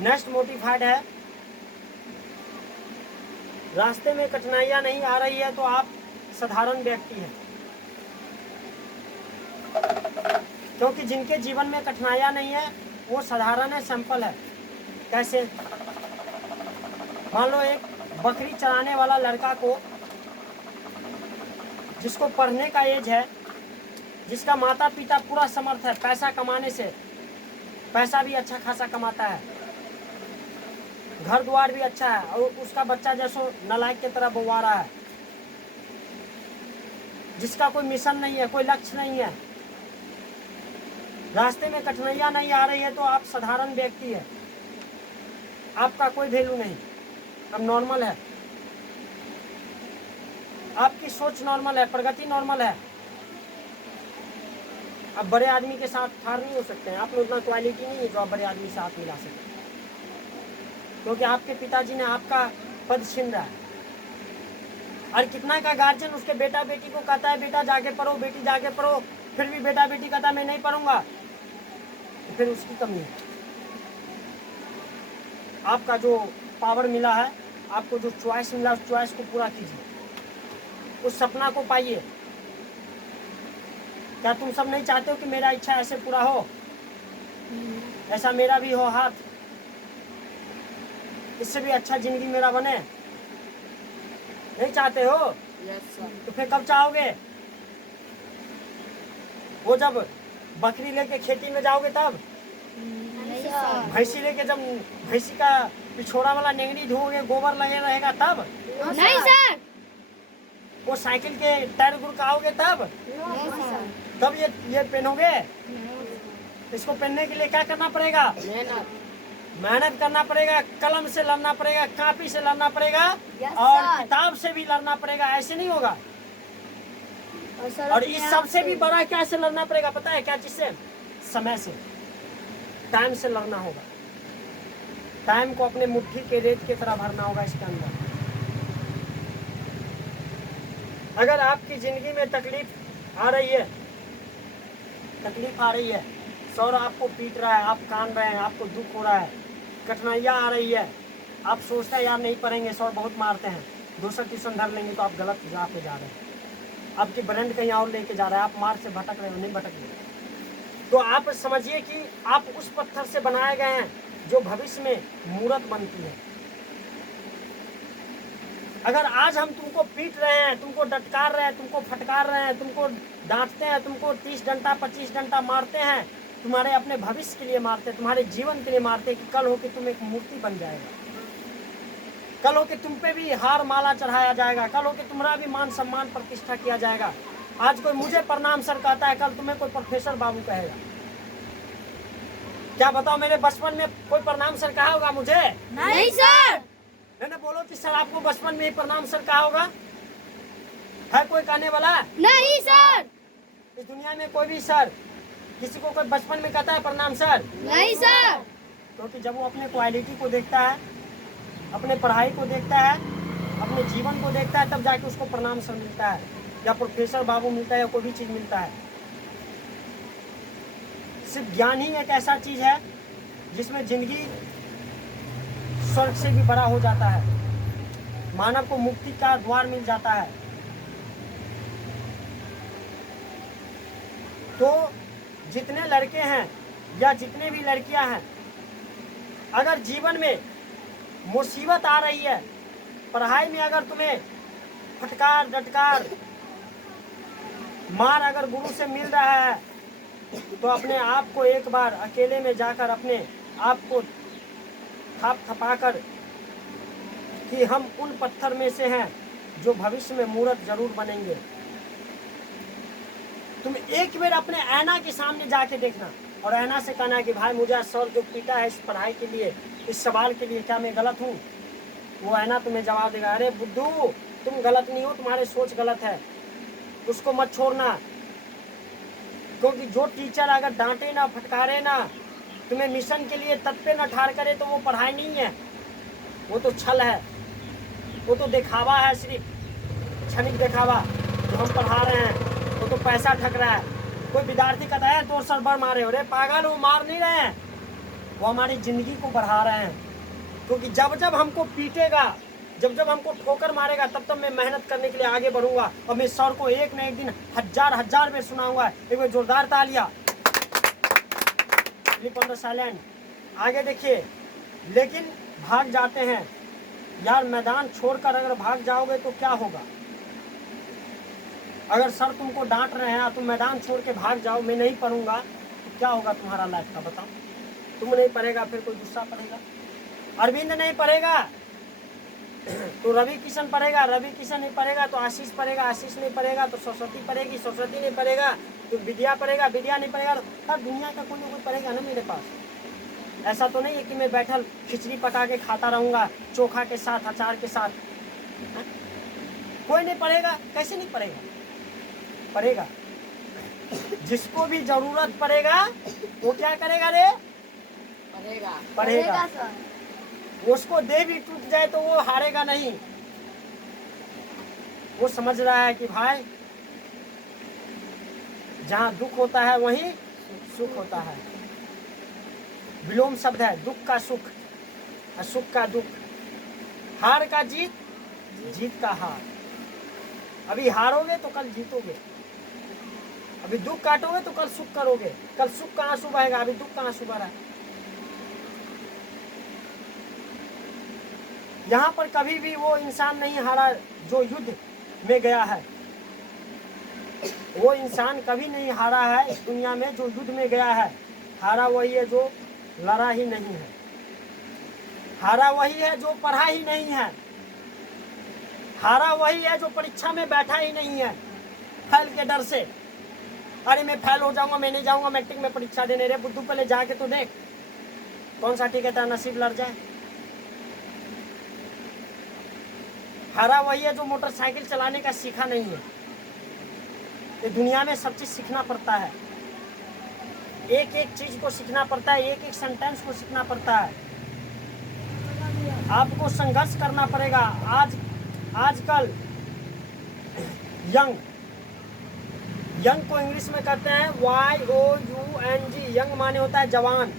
Next मोटिफाइड है, रास्ते में कठिनाइयां नहीं आ रही है तो आप साधारण व्यक्ति हैं। क्योंकि जिनके जीवन में कठिनाइयां नहीं है वो साधारण है, सिंपल है। कैसे? मान लो एक बकरी चराने वाला लड़का को, जिसको पढ़ने का एज है, जिसका माता पिता पूरा समर्थ है पैसा कमाने से, पैसा भी अच्छा खासा कमाता है, घर द्वार भी अच्छा है, और उसका बच्चा जैसो नालायक की तरह बउआ रहा है, जिसका कोई मिशन नहीं है, कोई लक्ष्य नहीं है, रास्ते में कठिनाइयां नहीं आ रही है तो आप साधारण व्यक्ति है, आपका कोई वैल्यू नहीं, अब नॉर्मल है, आपकी सोच नॉर्मल है, प्रगति नॉर्मल है। अब बड़े आदमी के साथ ठार नहीं हो सकते हैं, आप में उतना क्वालिटी नहीं है जो आप बड़े आदमी से हाथ मिला सकें, क्योंकि आपके पिताजी ने आपका पद छीन रहा है। और कितना का गार्जियन उसके बेटा बेटी को कहता है बेटा जाके पढ़ो, बेटी जाके पढ़ो, फिर भी बेटा बेटी कहता मैं नहीं पढ़ूंगा, तो फिर उसकी कमी है। आपका जो पावर मिला है, आपको जो चॉइस मिला, उस चॉइस को पूरा कीजिए, उस सपना को पाइए। क्या तुम सब नहीं चाहते हो कि मेरा इच्छा ऐसे पूरा हो, ऐसा मेरा भी हो हाथ, इससे भी अच्छा जिंदगी मेरा बने? नहीं चाहते हो? तो फिर कब चाहोगे? वो जब बकरी लेके खेती में जाओगे तब? भैंसी लेके जब भैंसी का पिछोड़ा वाला नेंगड़ी धोओगे, गोबर लगे रहेगा तब? नहीं सर। वो साइकिल के टायर गुड़काओगे तब? तब ये पहनोगे? इसको पहनने के लिए क्या करना पड़ेगा? मेहनत करना पड़ेगा, कलम से लड़ना पड़ेगा, कॉपी से लड़ना पड़ेगा, और किताब से भी लड़ना पड़ेगा। ऐसे नहीं होगा। और इस सबसे भी बड़ा क्या से लड़ना पड़ेगा पता है? क्या चीज से? समय से, टाइम से लड़ना होगा। टाइम को अपने मुट्ठी के रेत की तरह भरना होगा इसके अंदर। अगर आपकी जिंदगी में तकलीफ आ रही है, सौर आपको पीट रहा है, आप कान रहे हैं, आपको दुख हो रहा है, कठिनाइयाँ आ रही है, आप सोचते हैं यार नहीं पढ़ेंगे, सौर बहुत मारते हैं, दूसरा ट्यूशन धर लेंगे, तो आप गलत राह पे जा रहे हैं। आपकी ब्रांड कहीं और लेके जा रहा है, आप मार्ग से भटक रहे हो, नहीं भटक रहे। तो आप समझिए कि आप उस पत्थर से बनाए गए हैं जो भविष्य में मूर्त बनती है। अगर आज हम तुमको पीट रहे हैं, तुमको डटकार रहे हैं, तुमको फटकार रहे हैं, तुमको डांटते हैं, तुमको 30 डंडा 25 डंडा मारते हैं, तुम्हारे अपने भविष्य के लिए मारते हैं, तुम्हारे जीवन के लिए मारते हैं कि कल हो के तुम एक मूर्ति बन जाएगा, कल हो के तुम पे भी हार माला चढ़ाया जाएगा, कल हो के तुम्हारा भी मान सम्मान प्रतिष्ठा किया जाएगा। आज कोई मुझे प्रणाम सर कहता है, कल तुम्हें कोई प्रोफेसर बाबू कहेगा। क्या बताओ, मेरे बचपन में कोई प्रणाम सर कहा होगा मुझे? नहीं सर। मैंने बोलो कि सर आपको बचपन में ही प्रणाम सर कहा होगा? है कोई कहने वाला? नहीं सर। इस दुनिया में कोई भी सर किसी को कोई बचपन में कहता है प्रणाम सर? नहीं सर। क्योंकि जब वो अपने क्वालिटी को देखता है, अपने पढ़ाई को देखता है, अपने जीवन को देखता है, तब जाके उसको प्रणाम सर मिलता है, या प्रोफेसर बाबू मिलता है, या कोई भी चीज मिलता है। सिर्फ ज्ञान ही एक ऐसा चीज है जिसमें जिंदगी स्वर्ग से भी बड़ा हो जाता है, मानव को मुक्ति का द्वार मिल जाता है। तो जितने लड़के हैं या जितने भी लड़कियां हैं, अगर जीवन में मुसीबत आ रही है, पढ़ाई में अगर तुम्हें फटकार डटकार मार अगर गुरु से मिल रहा है, तो अपने आप को एक बार अकेले में जाकर अपने आप को थाप थपाकर कि हम उन पत्थर में से हैं जो भविष्य में मूर्त जरूर बनेंगे। तुम एक बार अपने आईना के सामने जाके देखना और आईना से कहना कि भाई मुझे सर जो पीटा है इस पढ़ाई के लिए, इस सवाल के लिए, क्या मैं गलत हूँ? वो आईना तुम्हें जवाब देगा, अरे बुद्धू तुम गलत नहीं हो, तुम्हारी सोच गलत है। उसको मत छोड़ना, क्योंकि जो टीचर अगर डांटे ना, फटकारे ना, तुम्हें मिशन के लिए तत्पे न ठार करे, तो वो पढ़ाई नहीं है, वो तो छल है, वो तो दिखावा है, सिर्फ क्षणिक दिखावा। जो हम पढ़ा रहे हैं वो तो पैसा ठग रहा है। कोई विद्यार्थी कहता है तो सर बर मारे हो, रे पागल हो, मार नहीं रहे हैं, वो हमारी ज़िंदगी को बढ़ा रहे हैं। क्योंकि जब जब हमको पीटेगा, जब जब हमको ठोकर मारेगा, तब तब मैं मेहनत करने के लिए आगे बढ़ूंगा और मैं सर को एक न एक दिन हजार हजार में सुनाऊंगा। एक बार जोरदार तालियां। Sleep on the silent. आगे देखिए, लेकिन भाग जाते हैं यार। मैदान छोड़कर अगर भाग जाओगे तो क्या होगा? अगर सर तुमको डांट रहे हैं, तुम मैदान छोड़ के भाग जाओ, मैं नहीं पढ़ूंगा, तो क्या होगा तुम्हारा लाइफ का? बताओ। तुम नहीं पढ़ेगा, फिर कोई दूसरा पढ़ेगा। अरविंद नहीं पढ़ेगा तो रवि किशन पढ़ेगा, रवि किशन नहीं पढ़ेगा तो आशीष पढ़ेगा, आशीष नहीं पढ़ेगा तो सरस्वती पढ़ेगी, सरस्वती नहीं पढ़ेगा तो विद्या पढ़ेगा, विद्या नहीं पढ़ेगा तो हर दुनिया का कोई ना कोई पढ़ेगा ना मेरे पास। ऐसा तो नहीं है कि मैं बैठल खिचड़ी पका के खाता रहूंगा चोखा के साथ, अचार के साथ। हा? कोई नहीं पढ़ेगा। कैसे नहीं पढ़ेगा? पढ़ेगा। जिसको भी जरूरत पड़ेगा वो क्या करेगा रे? पढ़ेगा। सर। उसको देह भी टूट जाए तो वो हारेगा नहीं। वो समझ रहा है कि भाई जहाँ दुख होता है वहीं सुख होता है। विलोम शब्द है, दुख का सुख और सुख का दुख, हार का जीत, जीत का हार। अभी हारोगे तो कल जीतोगे, अभी दुख काटोगे तो कल सुख करोगे। कल सुख का आंसू बहेगा, अभी दुख का आंसू बह रहा है। यहाँ पर कभी भी वो इंसान नहीं हारा जो युद्ध में गया है। वो इंसान कभी नहीं हारा है इस दुनिया में जो युद्ध में गया है। हारा वही है जो लड़ा ही नहीं है। हारा वही है जो पढ़ा ही नहीं है। हारा वही है जो परीक्षा में बैठा ही नहीं है फेल के डर से। अरे मैं फेल हो जाऊंगा, मैं नहीं जाऊंगा मैट्रिक में परीक्षा देने। रे बुद्धू, पहले जाके तो देख कौन सा टिकट है, नसीब लड़ जाए। हारा वही है जो मोटरसाइकिल चलाने का सीखा नहीं है। ये दुनिया में सब चीज सीखना पड़ता है, एक एक चीज को सीखना पड़ता है, एक एक सेंटेंस को सीखना पड़ता है। आपको संघर्ष करना पड़ेगा। आजकल यंग को इंग्लिश में कहते हैं YOUNG। यंग माने होता है जवान।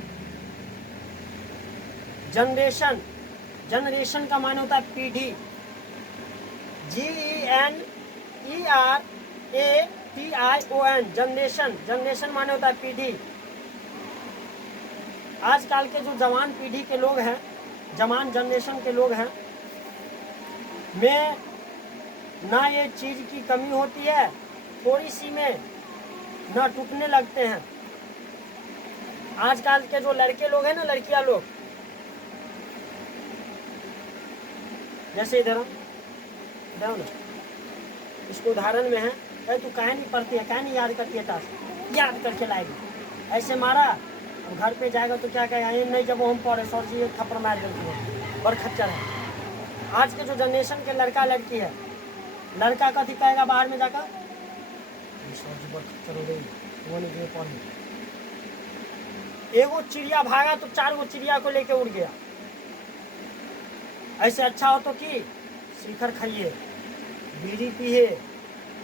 जनरेशन का माने होता है पीढ़ी। GENERATION। जनरेशन माने होता है पीढ़ी। आजकल के जो जवान पीढ़ी के लोग हैं, जवान जनरेशन के लोग हैं, में ना ये चीज की कमी होती है, थोड़ी सी में ना टूटने लगते हैं। आजकल के जो लड़के लोग हैं ना, लड़कियां लोग, जैसे इधर ना, इसको उदाहरण में है, अरे तू काहे नहीं पढ़ती है, काहे नहीं याद करती है, टास्क याद करके लाएगी। ऐसे मारा, अब घर पे जाएगा तो क्या कहेगा, ये नहीं जब वो हम पढ़े सर जी एक थप्पड़ मार देती है, बड़ खच्चर है। आज के जो जनरेशन के लड़का लड़की है, लड़का कथी कहेगा बाहर में जाकर, सर जी बड़ खच्चर हो गई, वो नहीं पढ़े। एगो चिड़िया भागा तो 4 गो चिड़िया को लेके उड़ गया। ऐसे अच्छा हो तो कि शिखर खाइए, बीड़ी पिए,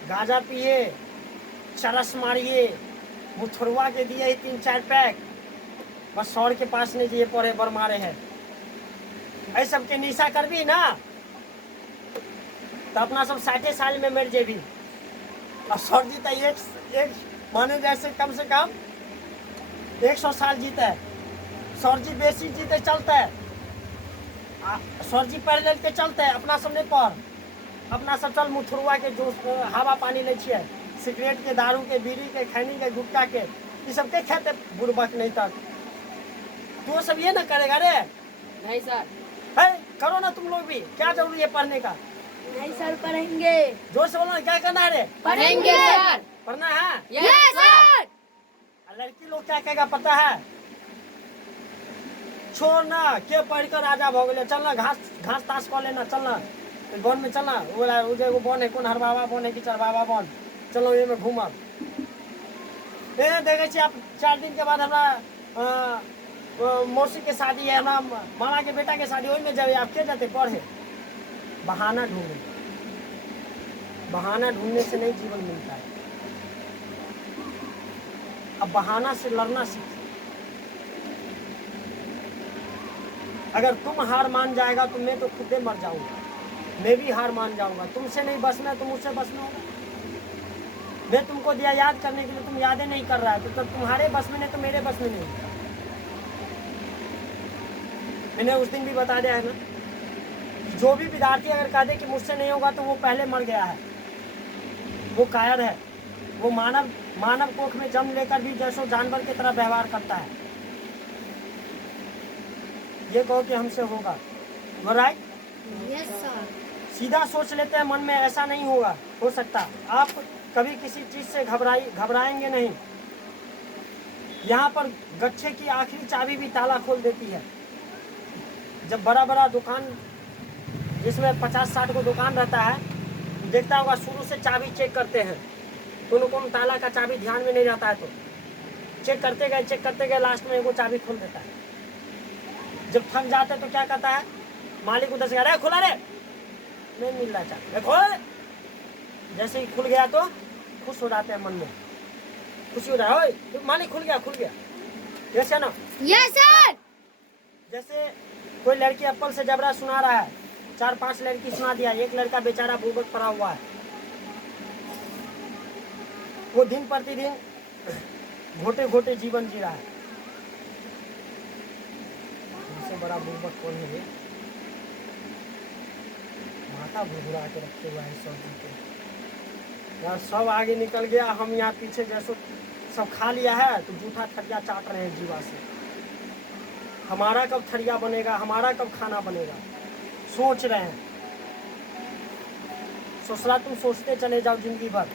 गांजा पिए, चरस मारिए, मुथुरवा के दिए 3-4 पैक, बस सौर के पास नहीं जिए पड़े बर मारे है। ऐसे सबके निशा कर भी ना तो अपना सब 60 साल में मर जेबी। और सौर जी तो एक माने जैसे कम से कम 100 साल जीता है। सौर जी बेसी जीते चलता है, सौर जी पढ़ लेके चलते है, अपना सब नहीं पढ़। अपना सब चल मुथुरवा के जो हवा पानी ले छिए, सिगरेट के, दारू के, बीड़ी के, खैनी के, गुटखा के, ये सब के खेते बुड़बक नहीं तक। तो सब ये ना करेगा रे? नहीं सर। है करो ना तुम लोग भी, क्या जरूरी है पढ़ने का? नहीं सर, पढ़ेंगे। जोर से बोलो, क्या करना है रे? पढ़ेंगे सर। पढ़ना है? Yes sir. लड़की लोग क्या कहेगा पता है? छोड़ ना, के पढ़ कर राजा भो गए, चलना घास तास कह लेना, चलना वन में चलना। वो बन है कौन, हर बाबा बन है कि चर बाबा बन, चलो ये में घूमब। देखे छी आप 4 दिन के बाद हमारा मौसी के शादी है, हमारा मामा के बेटा के शादी, वही में जाए। आप क्या जाते पढ़े? बहाना ढूंढे। बहाना ढूंढने से नहीं जीवन मिलता है। अब बहाना से लड़ना सीखिए। अगर तुम हार मान जाएगा तो मैं तो खुद ही मर जाऊंगा, मैं भी हार मान जाऊंगा। तुमसे नहीं बस में तो मुझसे बस में होगा। मैं तुमको दिया याद करने के लिए, तुम यादें नहीं कर रहा है, तो तब तुम्हारे बस में नहीं तो मेरे बस में नहीं। मैंने उस दिन भी बता दिया है ना, जो भी विद्यार्थी अगर कह दे कि मुझसे नहीं होगा तो वो पहले मर गया है, वो कायर है, वो मानव कोख में जन्म लेकर भी जैसो जानवर की तरह व्यवहार करता है। ये कहो कि हमसे होगा, राइट? Yes sir. सीधा सोच लेते हैं मन में, ऐसा नहीं होगा, हो सकता। आप कभी किसी चीज से घबराएंगे नहीं। यहाँ पर गच्छे की आखिरी चाबी भी ताला खोल देती है। जब बड़ा दुकान जिसमें 50-60 को दुकान रहता है, देखता होगा शुरू से चाबी चेक करते हैं, कौन ताला का चाबी ध्यान में नहीं रहता है तो चेक करते गए लास्ट में वो चाबी खोल देता है। जब थक जाते तो क्या कहता है मालिक, उधर से अरे खुला रे, नहीं मिल रहा चाबी, खोल। जैसे ही खुल गया तो खुश हो जाते हैं, मन में खुशी हो रहा है, मालिक खुल गया। जैसे ना, यस सर। जैसे कोई लड़की एप्पल से जबरा सुना रहा है, 4-5 लड़की सुना दिया, एक लड़का बेचारा बुड़बक पड़ा हुआ है, वो दिन प्रतिदिन घोटे जीवन जी रहा है। इससे बड़ा बुड़बक कौन है? माता भुरभुरा के रखे हुआ है सब के यार, सब आगे निकल गया, हम यहाँ पीछे जैसो सब खा लिया है तो जूठा थरिया चाट रहे हैं जीवा से। हमारा कब थरिया बनेगा, हमारा कब खाना बनेगा, सोच रहे हैं। ससुरा तुम सोचते चले जाओ जिंदगी भर।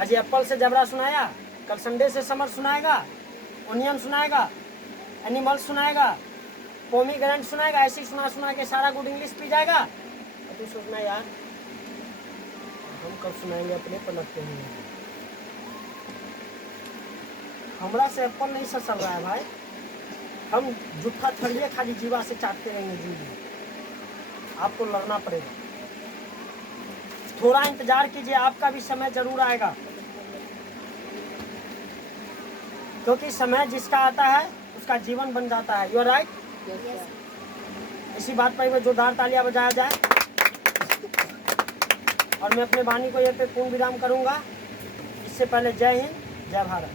आज एप्पल से जबरा सुनाया, कल संडे से समर सुनाएगा, ओनियन सुनाएगा, एनिमल सुनाएगा, पोमीग्रेनेट सुनाएगा, ऐसी सुना के सारा गुड इंग्लिश पी जाएगा। और तू सोचना यार हम कब सुनाएंगे, अपने पर लगते हैं। हमरा से एप्पल नहीं ससर रहा है भाई, हम जूठा थलिए खाली जीवा से चाटते रहेंगे जिंदगी। आपको लड़ना पड़ेगा, थोड़ा इंतजार कीजिए, आपका भी समय जरूर आएगा, क्योंकि समय जिसका आता है उसका जीवन बन जाता है। You are right. इसी बात पर जोरदार तालियां बजाया जाए। और मैं अपने वाणी को यहाँ पे पूर्ण विराम करूंगा। इससे पहले जय हिंद, जय भारत।